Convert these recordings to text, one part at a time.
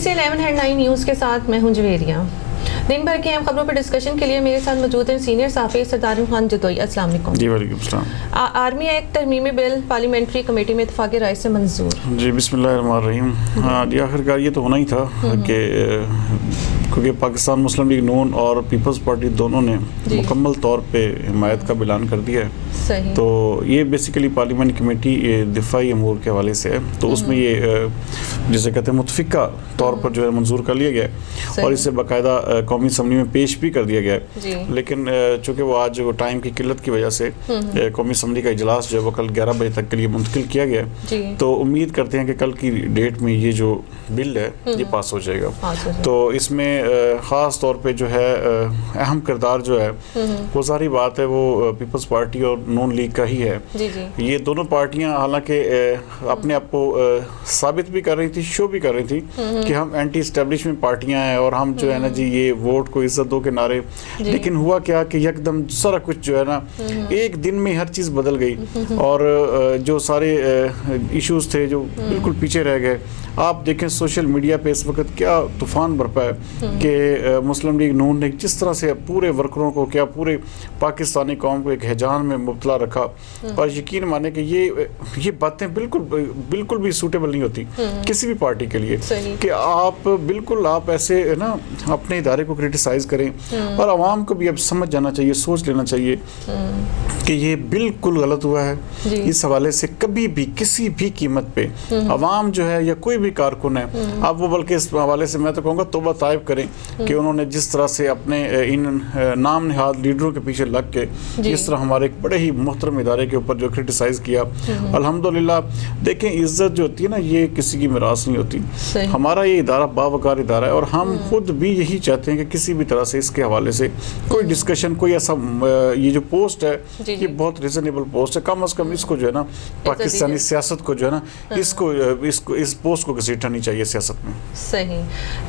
BBC 11 headline news के साथ मैं हूं जवेरिया। दिन भर की अहम खबरों पर डिस्कशन के लिए मेरे साथ मौजूद हैं सीनियर सहाफ़ी सरदार खान जदोई। अस्सलाम वालेकुम। जी वालेकुम सलाम। आर्मी एक्ट तरमीमी बिल पार्लियामेंट्री कमेटी में इत्तफाक़ी राय से मंजूर। जी बिस्मिल्लाहिर्रहमानिर्रहीम। हाँ जी, आखिरकार ये तो होना ही था कि क्योंकि पाकिस्तान मुस्लिम लीग नून और पीपल्स पार्टी दोनों ने मुकम्मल तौर पे हिमायत का ऐलान कर दिया है। सही। तो ये बेसिकली पार्लियामेंट कमेटी दिफाई अमूर के हवाले से है, तो उसमें ये जिसे कहते हैं मुतफ़िका तौर पर जो है मंजूर कर लिया गया है और इसे बाकायदा कौमी असम्बली में पेश भी कर दिया गया है। लेकिन चूँकि वो आज वो टाइम की किल्लत की वजह से कौमी असम्बली का इजलास जो है वो कल 11 बजे तक के लिए मुंतकिल किया गया है। तो उम्मीद करते हैं कि कल की डेट में ये जो बिल है ये पास हो जाएगा। तो इसमें ख़ास तौर पे जो है अहम किरदार जो है वो सारी बात है वो पीपल्स पार्टी और नून लीग का ही है। ये दोनों पार्टियां हालांकि अपने आप को साबित भी कर रही थी, शो भी कर रही थी कि हम एंटी इस्टेब्लिशमेंट पार्टियां हैं और हम जो है ना जी ये वोट को इज्जत दो के नारे। लेकिन हुआ क्या कि एकदम सारा कुछ जो है ना एक दिन में हर चीज़ बदल गई और जो सारे इश्यूज थे जो बिल्कुल पीछे रह गए। आप देखें सोशल मीडिया पे इस वक्त क्या तूफान बरपा है कि मुस्लिम लीग नून ने जिस तरह से पूरे वर्करों को क्या पूरे पाकिस्तानी कौम को एक हैजान में मुब्तला रखा। और यकीन माने कि ये बातें बिल्कुल भी सूटेबल नहीं होती किसी भी पार्टी के लिए कि आप ऐसे ना अपने इदारे को क्रिटिसाइज करें। और आवाम को भी अब समझ जाना चाहिए, सोच लेना चाहिए कि ये बिल्कुल गलत हुआ है। इस हवाले से कभी भी किसी भी कीमत पे आवाम जो है या कोई भी कारकुन है अब वो बल्कि इस हवाले से मैं तो कहूँगा तौबा ताइब करें कि उन्होंने जिस तरह से अपने इन नाम निहाद लीडरों के पीछे लग के जिस तरह हमारे एक बड़े ही मोहतरम इदारे के ऊपर जो क्रिटिसाइज किया। अल्हम्दुलिल्लाह देखें इज्जत जो होती है ना ये किसी की मिरास नहीं होती। हमारा ये इदारा बावकार इदारा है और हम खुद भी यही चाहते हैं कि किसी भी तरह से इसके हवाले से कोई डिस्कशन कोई ऐसा ये जो पोस्ट है ये बहुत रिजनेबल पोस्ट है। कम अज़ कम इसको जो है ना पाकिस्तानी सियासत को जो है ना इसको इस पोस्ट को घसीटना नहीं चाहिए सियासत में। सही।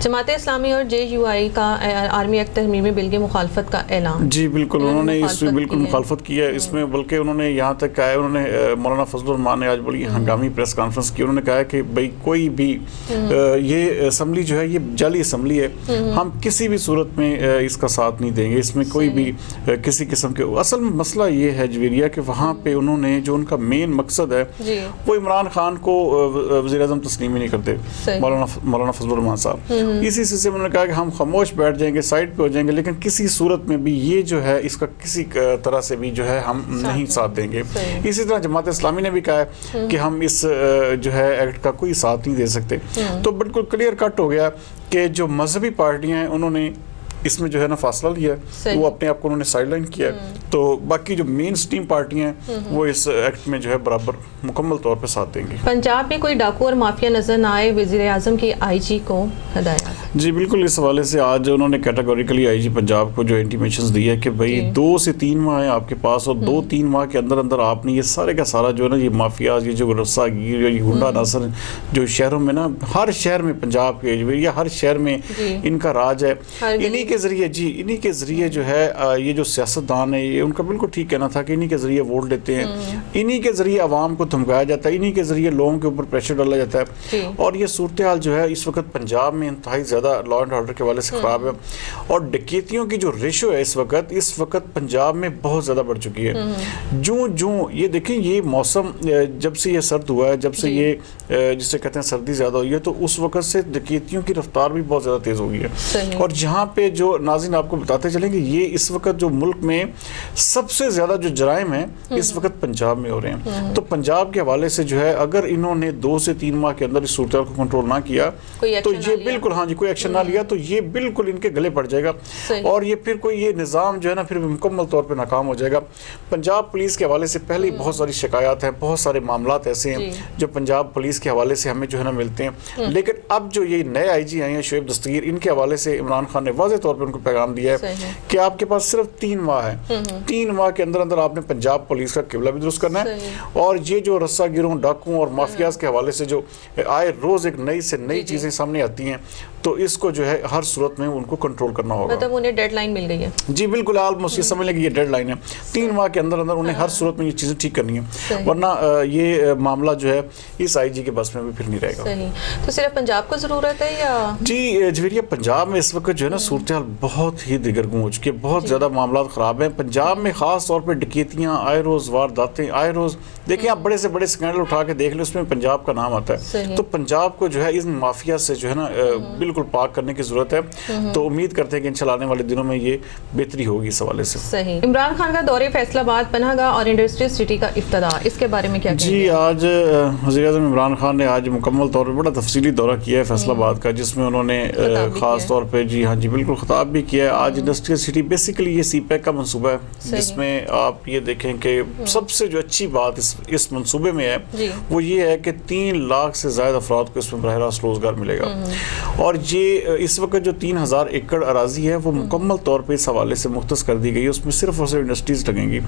जमात इस्लामी और JUI का आर्मी एक्ट तरमीमी बिल की मुखालफत का ऐलान। जी बिल्कुल, उन्होंने इसमें बिल्कुल मुखालफत की है। इसमें बल्कि उन्होंने यहाँ तक कहा है, उन्होंने मौलाना फजलुर रहमान ने आज बड़ी हंगामी प्रेस कॉन्फ्रेंस की। उन्होंने कहा है कि भाई कोई भी ये असम्बली जो है ये जाली असम्बली है, हम किसी भी सूरत में इसका साथ नहीं देंगे। इसमें कोई भी किसी किस्म के असल मसला ये है जवेरिया कि वहाँ पे उन्होंने जो उनका मेन मकसद है वो इमरान खान को वज़ीर आज़म तस्लीम ही नहीं करते, मौलाना फजलुर रहमान साहब। इसी सिलसिले में उन्होंने कहा कि हम खामोश बैठ जाएंगे, साइड पे हो जाएंगे, लेकिन किसी सूरत में भी ये जो है इसका किसी तरह से भी जो है हम नहीं साथ देंगे। इसी तरह जमात इस्लामी ने भी कहा है कि हम इस जो है एक्ट का कोई साथ नहीं दे सकते। तो बिल्कुल क्लियर कट हो गया कि जो मजहबी पार्टियां हैं उन्होंने इसमें जो है ना फासला लिया है, वो अपने आप को उन्होंने साइडलाइन किया है। तो बाकी जो मेन स्ट्रीम पार्टियां हैं वो इस एक्ट में जो है बराबर मुकम्मल तौर पे साथ देंगी। पंजाब में कोई डाकू और माफिया नजर ना आए, वज़ीर आज़म की IG को हदायत। जी बिल्कुल, इस हवाले से आज उन्होंने कैटेगोरिकली IG पंजाब को जो इंटीमेशंस दी है कि भाई 2 से 3 माह है आपके पास और 2-3 माह के अंदर अंदर आपने ये सारे का सारा जो है ना ये माफिया ये जो रस्सागीर ये गुंडा नसर जो शहरों में ना हर शहर में पंजाब के या हर शहर में इनका राज है। इन्हीं के ज़रिए जो है ये जो सियासतदान है ये उनका बिल्कुल ठीक कहना था कि इन्हीं के ज़रिए वोट लेते हैं, इन्हीं के ज़रिए आवाम को धमकाया जाता है, इन्हीं के ज़रिए लोगों के ऊपर प्रेशर डाला जाता है। और ये सूरत हाल जो है इस वक्त पंजाब में इंतहाई ज़्यादा लॉ एंड ऑर्डर के वाले से ख़राब है और डकैतियों की जो रेशो है इस वक्त पंजाब में बहुत ज़्यादा बढ़ चुकी है। जो ये देखें ये मौसम जब से ये सर्द हुआ है, जब से ये जिसे कहते हैं सर्दी ज़्यादा हुई है, तो उस वक्त से डकैतियों की रफ्तार भी बहुत ज़्यादा तेज़ हो गई है। और जहाँ पे जो नाज़रीन आपको बताते चलेंगे ये इस वक्त जो मुल्क में सबसे ज़्यादा जो जराइम है इस वक्त पंजाब में हो रहे हैं। तो पंजाब के हवाले से जो है अगर इन्होंने 2 से 3 माह के अंदर इस सूरत को कंट्रोल ना किया तो ये बिल्कुल हाँ जी कोई एक्शन ना लिया तो ये बिल्कुल इनके गले पड़ जाएगा और ये फिर कोई ये निज़ाम जो है ना फिर मुकम्मल तौर पर नाकाम हो जाएगा। पंजाब पुलिस के हवाले से पहले ही बहुत सारी शिकायत हैं, बहुत सारे मामलात ऐसे हैं जो पंजाब पुलिस के हवाले से हमें जो है ना मिलते हैं। लेकिन अब जो ये नए IG आए हैं शोएब दस्तगीर, इनके हवाले से इमरान खान ने वाज़ेह तौर पर उनको पैगाम दिया है कि आपके पास सिर्फ 3 माह है, 3 माह के अंदर अंदर आपने पंजाब पुलिस का किबला भी दुरुस्त करना है और ये जो रस्सागिरों डाकुओं और माफियाज के हवाले से जो आए रोज एक नई से नई चीजें सामने आती हैं तो इसको जो है हर सूरत में उनको कंट्रोल करना होगा। मतलब उन्हें डेडलाइन मिल गई है। जी बिल्कुल, ऑलमोस्ट ये समझ लें कि ये डेडलाइन है, 3 माह के अंदर अंदर उन्हें हर सूरत में ये चीज़ें ठीक करनी है, वरना ये मामला जो है इस आईजी के बस में भी फिर नहीं रहेगा। सही। तो सिर्फ पंजाब को ज़रूरत है या? जी जवेरिया, पंजाब में इस वक्त जो है ना सूरत हाल बहुत ही दिगरगूं हो चुकी है, बहुत ज़्यादा मामला ख़राब हैं पंजाब में, ख़ास तौर पर डकैतियाँ आए रोज़, वारदातें आए रोज़। देखिए आप बड़े से बड़े स्कैंडल उठा के देख लें, उसमें पंजाब का नाम आता है। तो पंजाब को जो है इस माफिया से जो है ना बिल्कुल पाक करने की ज़रूरत है। तो उम्मीद करते हैं कि इंशाल्लाह आने वाले दिनों में ये बेहतरी होगी इस हवाले से। सही। इमरान खान का दौरे फैसलाबाद, पनाहगाह और इंडस्ट्रियल सिटी का इफ्तिताह, इसके बारे में क्या जी आज वज़ीर-ए-आज़म इमरान खान ने आज मुकम्मल तौर पर बड़ा तफसीली दौरा किया है फैसलाबाद का, जिसमें उन्होंने ख़ास तौर पर जी हाँ जी बिल्कुल खिताब भी किया है। आज इंडस्ट्रियल सिटी बेसिकली ये CPEC का मनसूबा है, जिसमें आप ये देखें कि सबसे जो अच्छी बात इस मनसूबे में है वो ये है कि 3 लाख से ज़्यादा अफराद को इसमें बराह रास्त रोज़गार मिलेगा। और ये इस वक्त जो 3000 एकड़ अराजी है वो मुकम्मल तौर पर इस हवाले से मुख्तस कर दी गई है, उसमें सिर्फ और सिर्फ इंडस्ट्रीज लगेंगी।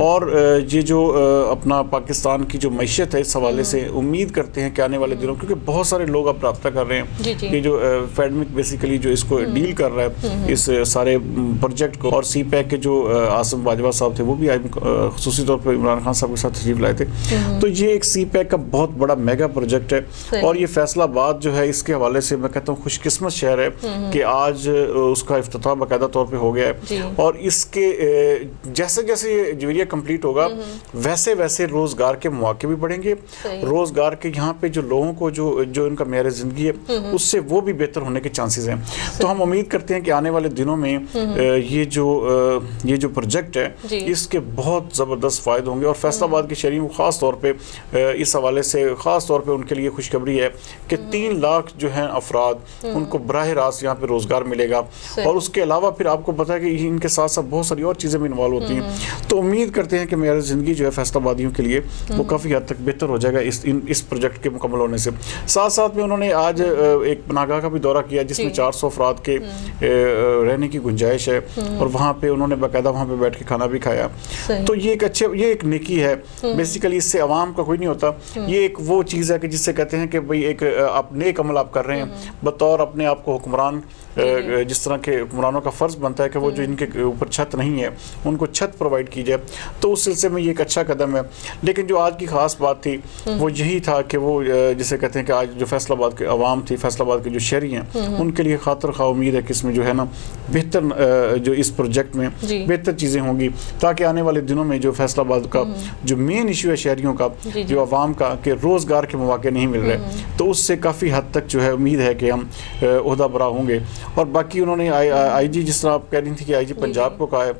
और ये जो अपना पाकिस्तान की जो मैशियत है इस हवाले से उम्मीद करते हैं कि आने वाले दिनों, क्योंकि बहुत सारे लोग अब रब्ता कर रहे हैं, ये जो फेडमिक बेसिकली जो इसको डील कर रहा है इस सारे प्रोजेक्ट को, और CPEC के जो आसिम बाजवा साहब थे वो भी खुसूसी तौर पर इमरान खान साहब के साथ तशरीफ लाए थे। तो ये एक CPEC का बहुत बड़ा मेगा प्रोजेक्ट है, और ये फैसलाबाद जो है इसके हवाले से मैं कहता हूँ खुशकिस्मत शहर है कि आज उसका इफ्तिताह बाकायदा तौर पे हो गया है। और इसके जैसे जैसे ये जवेरिया कंप्लीट होगा वैसे वैसे रोजगार के मौके भी बढ़ेंगे, रोजगार के यहाँ पे जो लोगों को जो इनका मेयार जिंदगी है उससे वो भी बेहतर होने के चांसेस हैं। तो हम उम्मीद करते हैं कि आने वाले दिनों में ये जो प्रोजेक्ट है इसके बहुत ज़बरदस्त फ़ायदे होंगे, और फैसलाबाद के शहरियों को ख़ास तौर पे इस हवाले से ख़ास तौर पे उनके लिए खुशखबरी है कि 3 लाख जो हैं अफराद उनको बराह रास्त यहाँ पे रोज़गार मिलेगा। और उसके अलावा फिर आपको पता है कि इनके साथ साथ बहुत सारी और चीज़ें भी इन्वॉल्व होती हैं। तो उम्मीद करते हैं कि मेरी ज़िंदगी जो है फैसलाबादियों के लिए वो काफ़ी हद तक बेहतर हो जाएगा इस प्रोजेक्ट के मुकम्मल होने से। साथ साथ में उन्होंने आज एक पनाहगाह का भी दौरा किया जिसमें 400 अफराद के रहने की गुंजाइश है, और वहाँ पे उन्होंने बाकायदा वहाँ पे बैठ के खाना भी खाया। तो ये एक नेकी है बेसिकली, इससे आवाम का कोई नहीं होता। ये एक वो चीज़ है कि जिससे कहते हैं कि भाई एक आप नेक अमल आप कर रहे हैं बतौर अपने आप को हुक्मरान, जिस तरह के हुक्मरानों का फ़र्ज़ बनता है कि वो जो इनके ऊपर छत नहीं है उनको छत प्रोवाइड की जाए। तो उस सिलसिले में ये एक अच्छा कदम है। लेकिन जो आज की ख़ास बात थी वो यही था कि वो जिसे कहते हैं कि आज जो फैसलाबाद के अवाम थी, फैसलाबाद के जो शहरी हैं उनके लिए खातिर खा उम्मीद है कि इसमें जो है ना बेहतर जो इस प्रोजेक्ट में बेहतर चीज़ें होंगी, ताकि आने वाले दिनों में जो फैसलाबाद का जो मेन इशू है शहरियों का, जो अवाम का, कि रोज़गार के मौके नहीं मिल रहे, तो उससे काफ़ी हद तक जो है उम्मीद है कि हम ओहदा बरा होंगे। और बाकी उन्होंने IG जिस तरह आप कह रही थी कि IG पंजाब को कहा है,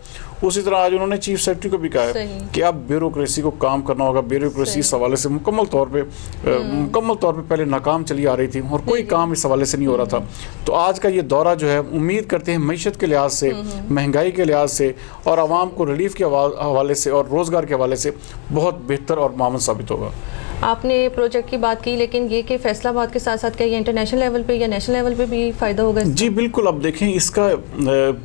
उसी तरह आज उन्होंने चीफ सेक्रेटरी को भी कहा है कि अब ब्यूरोक्रेसी को काम करना होगा। ब्यूरोक्रेसी इस हवाले से मुकम्मल तौर पे पहले नाकाम चली आ रही थी और कोई काम इस हवाले से नहीं हो रहा था। तो आज का ये दौरा जो है उम्मीद करते हैं मैशत के लिहाज से, महंगाई के लिहाज से और आवाम को रिलीफ के हवाले से और रोज़गार के हवाले से बहुत बेहतर और मामूल साबित होगा। आपने प्रोजेक्ट की बात की, लेकिन ये कि फैसलाबाद के साथ साथ क्या ये इंटरनेशनल लेवल पे या नेशनल लेवल पे भी फ़ायदा होगा? जी बिल्कुल। अब देखें इसका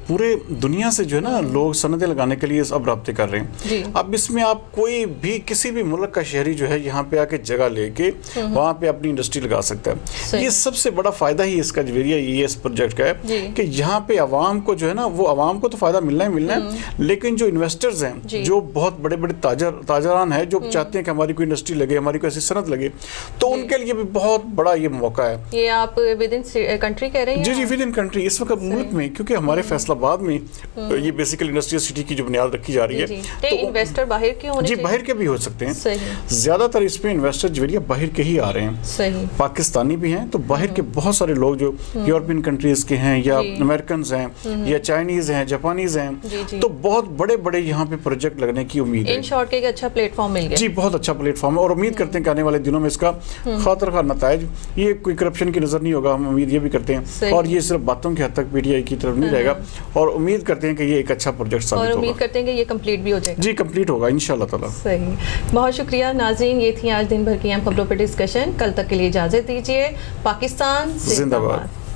पूरे दुनिया से जो है ना लोग सनदें लगाने के लिए अब रब्ते कर रहे हैं। अब इसमें आप कोई भी किसी भी मुल्क का शहरी जो है यहाँ पे आके जगह लेके वहाँ पे अपनी इंडस्ट्री लगा सकता है। ये सबसे बड़ा फ़ायदा ही इसका जरिया ये इस प्रोजेक्ट का है कि यहाँ पे आवाम को जो है ना, वो आवाम को तो फ़ायदा मिलना ही मिलना है, लेकिन जो इन्वेस्टर्स हैं, जो बहुत बड़े बड़े ताजरान हैं, जो चाहते हैं कि हमारी कोई इंडस्ट्री लगे, हमारी ऐसी सनत लगे, तो उनके लिए भी बहुत बड़ा ये मौका है। ये आप विद इन कंट्री कह रहे हैं? जी विद इन कंट्री। इस वक्त मुल्क में, क्योंकि हमारे फैसलाबाद में ये बेसिकली इंडस्ट्रियल सिटी की जो बुनियाद रखी जा रही है, तो इन्वेस्टर बाहर के होने चाहिए? बाहर के भी हो सकते हैं। ज्यादातर इसमें इन्वेस्टर जरिए बाहर के ही आ रहे हैं। पाकिस्तानी भी हैं, तो बाहर के बहुत सारे लोग जो यूरोपियन कंट्रीज के हैं या अमेरिकन हैं या चाइनीज हैं, जापानीज हैं, तो बहुत बड़े बड़े यहाँ पे प्रोजेक्ट लगने की उम्मीद है। इन शॉर्ट के एक अच्छा प्लेटफॉर्म मिल गया। जी बहुत अच्छा प्लेटफॉर्म है, और उम्मीद करते हैं कि आने वाले दिनों में इसका खातिर खा नताइज, ये कोई करप्शन की नजर नहीं होगा, हम उम्मीद ये भी करते हैं, और ये सिर्फ बातों के हद तक PTI की तरफ नहीं रहेगा, और उम्मीद करते हैं कि ये एक अच्छा प्रोजेक्ट साबित होगा, और उम्मीद करते हैं कि ये कंप्लीट भी हो जाएगा। जी कंप्लीट होगा इंशाल्लाह ताला। सही, बहुत शुक्रिया नाज़रीन, ये थी आज दिन भर की अहम खबरों पर डिस्कशन। कल तक के लिए इजाजत दीजिए। पाकिस्तान जिंदाबाद।